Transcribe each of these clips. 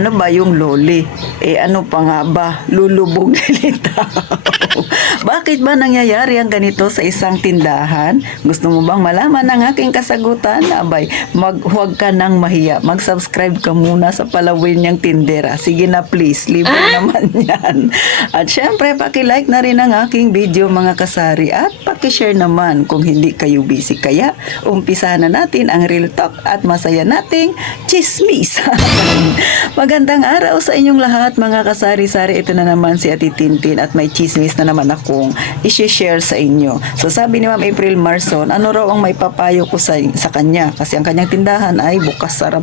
Ano ba yung loli? Ano pa nga ba? Lulubog nilita. Bakit ba nangyayari ang ganito sa isang tindahan? Gusto mo bang malaman ang aking kasagutan? Abay, huwag ka nang mahiya. Mag-subscribe ka muna sa Palawin niyang Tindera. Sige na please, libre naman yan. At syempre, paki-like na rin ang aking video mga kasari at paki-share naman kung hindi kayo busy. Kaya, umpisahan na natin ang real talk at masaya nating chismis. Magandang araw sa inyong lahat mga kasari-sari. Ito na naman si Ate Tintin at may chismis na naman akong isi-share sa inyo. So sabi ni Ma'am April Marson, ano raw ang may papayo ko sa kanya? Kasi ang kanyang tindahan ay bukas-sara.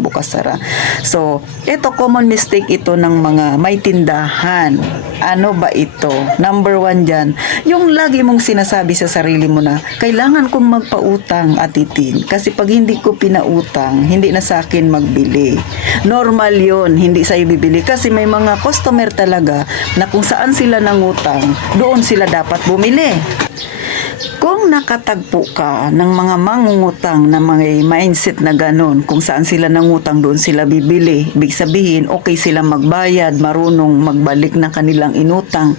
So, ito common mistake ito ng mga may tindahan. Ano ba ito? Number 1 dyan, yung lagi mong sinasabi sa sarili mo na, kailangan kong magpautang, Ate Tin. Kasi pag hindi ko pinautang, hindi na sa akin magbili. Normal yon, hindi sa'yo bibili. Kasi may mga customer talaga na kung saan sila nangutang, doon sila dapat bumili. Kung nakatagpo ka ng mga mangungutang na mga mindset na ganun, kung saan sila nangutang doon sila bibili, ibig sabihin okay sila magbayad, marunong magbalik ng kanilang inutang,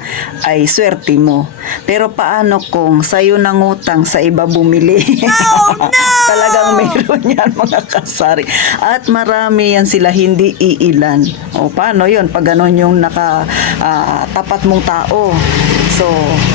ay swerte mo. Pero paano kung sa'yo nangutang, sa iba bumili? Oh, no! Talagang mayroon yan mga kasari. At marami yan sila, hindi iilan. O paano yun pag ganun yung tapat mong tao? So,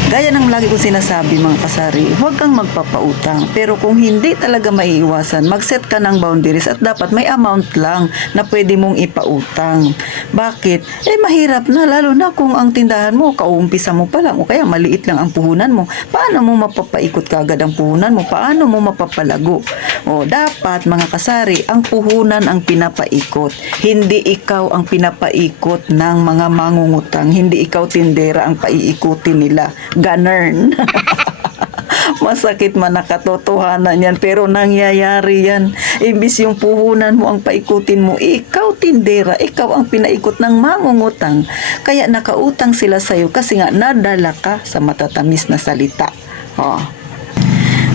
gaya ng lagi kong sinasabi mga kasari, huwag kang magpapautang. Pero kung hindi talaga maiiwasan, mag-set ka ng boundaries at dapat may amount lang na pwede mong ipautang. Bakit? Mahirap na, lalo na kung ang tindahan mo, kauumpisa mo pa lang, o kaya maliit lang ang puhunan mo. Paano mo mapapaikot kagad ang puhunan mo? Paano mo mapapalago? O, dapat mga kasari, ang puhunan ang pinapaikot. Hindi ikaw ang pinapaikot ng mga mangungutang. Hindi ikaw tindera ang paiikutin nila. Ganern. Masakit man nakatotohanan yan, pero nangyayari yan. Imbis yung puhunan mo ang paikutin mo, ikaw tindera, ikaw ang pinaikot ng mangungutang. Kaya nakautang sila sa'yo kasi nga nadala ka sa matatamis na salita.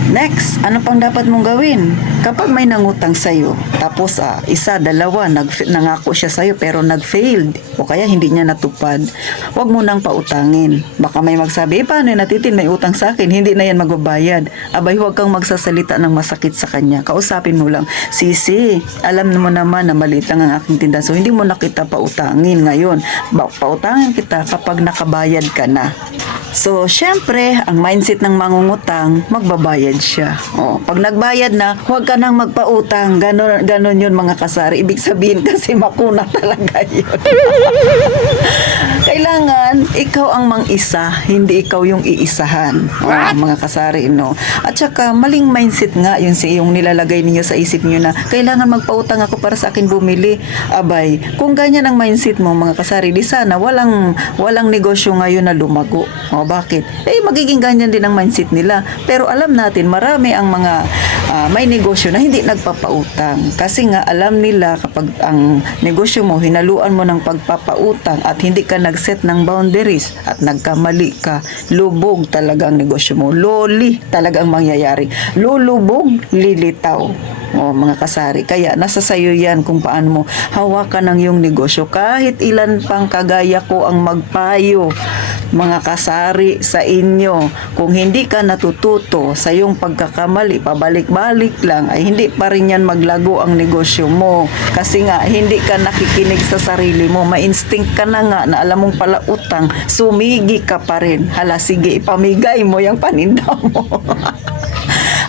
Next, ano pang dapat mong gawin? Kapag may nangutang sa'yo, tapos isa, dalawa, nangako siya sa'yo pero nag-failed o kaya hindi niya natupad, huwag mo nang pautangin. Baka may magsabi, paano yun Ate Tin, may utang sa akin, hindi na yan magbabayad. Abay, huwag kang magsasalita ng masakit sa kanya. Kausapin mo lang, Sisi, alam mo naman na maliit lang ang aking tindahan, so hindi mo na kita pautangin ngayon. Pautangin kita kapag nakabayad ka na. So, syempre, ang mindset ng mangungutang, magbabayad siya. Pag nagbayad na, huwag ka nang magpautang. Ganon yun mga kasari. Ibig sabihin kasi makuna talaga yun. Kailangan, ikaw ang mang-isa, hindi ikaw yung iisahan. Mga kasari, no? At saka, maling mindset nga yung nilalagay ninyo sa isip niyo na kailangan magpautang ako para sa akin bumili. Abay, kung ganyan ang mindset mo mga kasari, di sana walang negosyo ngayon na lumago. Bakit? Magiging ganyan din ang mindset nila. Pero alam natin, marami ang mga may negosyo na hindi nagpapautang. Kasi nga, alam nila kapag ang negosyo mo, hinaluan mo ng pagpapautang at hindi ka nag-set ng boundaries at nagkamali ka, lubog talaga ang negosyo mo. Loli talaga ang mangyayari. Lulubog, lilitaw. Mga kasari. Kaya nasa sayo yan kung paano mo hawakan ang iyong negosyo. Kahit ilan pang kagaya ko ang magpayo, mga kasari sa inyo, kung hindi ka natututo sa iyong pagkakamali, pabalik-balik lang, ay hindi pa rin yan maglago ang negosyo mo. Kasi nga, hindi ka nakikinig sa sarili mo. Ma-instinct ka na nga na alam mong pala utang, sumigi ka pa rin. Hala, sige, ipamigay mo yung paninda mo.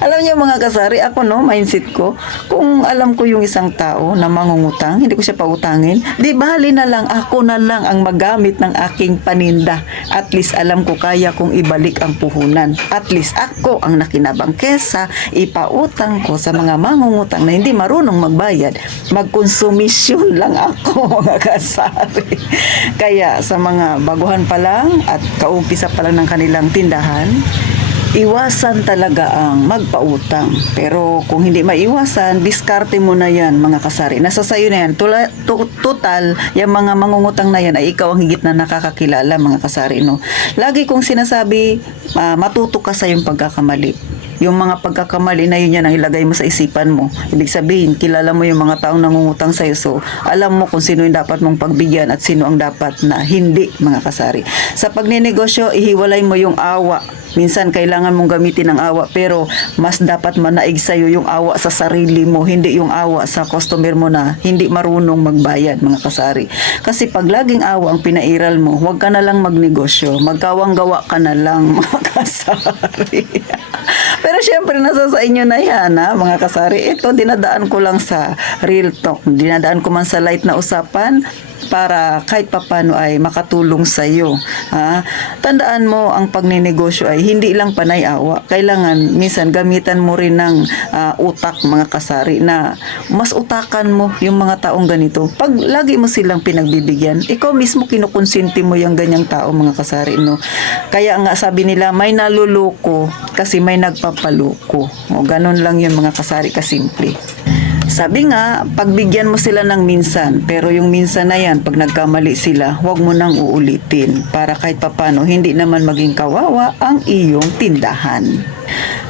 Alam niyo mga kasari, ako mindset ko, kung alam ko yung isang tao na mangungutang, hindi ko siya pautangin, di bali na lang, ako na lang ang magamit ng aking paninda. At least alam ko kaya kong ibalik ang puhunan. At least ako ang nakinabang kesa ipautang ko sa mga mangungutang na hindi marunong magbayad. Magkonsumisyon lang ako mga kasari. Kaya sa mga baguhan pa lang at kaumpisa pa lang ng kanilang tindahan, iwasan talaga ang magpautang. Pero kung hindi maiwasan, diskarte mo na yan mga kasari. Nasa sayo na yan. Total, yung mga mangungutang na yan ay ikaw ang higit na nakakakilala mga kasari. No? Lagi kong sinasabi, matuto ka sa yung pagkakamali. yung mga pagkakamali na yun yan ang ilagay mo sa isipan mo. Ibig sabihin, kilala mo yung mga taong nangungutang sa'yo. So, alam mo kung sino yung dapat mong pagbigyan at sino ang dapat na hindi, mga kasari. Sa pagninegosyo, ihiwalay mo yung awa. Minsan kailangan mong gamitin ang awa, pero mas dapat manaig sa'yo yung awa sa sarili mo, hindi yung awa sa customer mo na hindi marunong magbayad, mga kasari. Kasi pag laging awa ang pinairal mo, huwag ka na lang magnegosyo, magkawang gawa ka na lang, mga kasari. Pero syempre nasa sa inyo na yan, ha, mga kasari. Ito dinadaan ko lang sa real talk, dinadaan ko man sa light na usapan para kahit papano ay makatulong sa iyo. Tandaan mo, ang pagninegosyo ay hindi lang panay awa. Kailangan minsan gamitan mo rin ng utak, mga kasari, na mas utakan mo yung mga taong ganito. Pag lagi mo silang pinagbibigyan, ikaw mismo kinukonsinti mo yung ganyang tao, mga kasari, no? Kaya nga sabi nila, may naluloko kasi may nagpapaloko. O ganun lang yun, mga kasari, kasimple. Sabi nga, pagbigyan mo sila ng minsan, pero yung minsan na yan, pag nagkamali sila, huwag mo nang uulitin para kahit papano hindi naman maging kawawa ang iyong tindahan.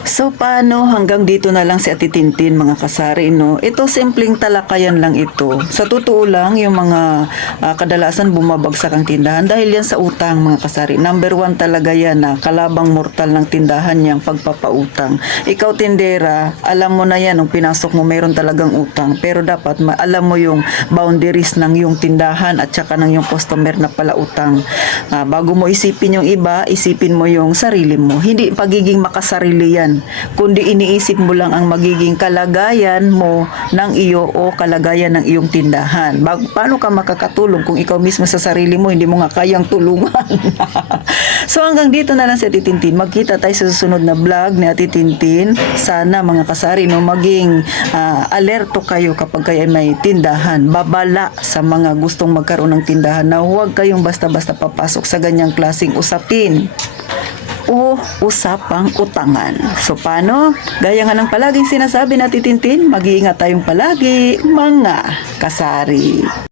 So paano, hanggang dito na lang si Ate Tintin, mga kasari, no? Ito simpleng talakayan lang ito. Sa totoo lang, yung mga kadalasan bumabagsak ang tindahan dahil yan sa utang, mga kasari. Number 1 talaga yan na kalabang mortal ng tindahan niyang pagpapautang. Ikaw tindera, alam mo na yan, nung pinasok mo mayroon talagang utang. Pero dapat alam mo yung boundaries ng yung tindahan at saka ng yung customer na pala utang. Bago mo isipin yung iba, isipin mo yung sarili mo. Hindi pagiging makasarili yan, kundi iniisip mo lang ang magiging kalagayan mo ng iyo o kalagayan ng iyong tindahan. Paano ka makakatulong kung ikaw mismo sa sarili mo hindi mo nga kayang tulungan? So hanggang dito na lang si Ate Tintin. Magkita tayo sa susunod na vlog ni Ate Tintin. Sana, mga kasari, no, maging alerto kayo kapag kayo may tindahan. Babala sa mga gustong magkaroon ng tindahan na huwag kayong basta-basta papasok sa ganyang klaseng usapin o usapang utangan. So paano? Gaya nga ng palaging sinasabi natin, Tintin, mag-iingat tayong palagi, mga kasari.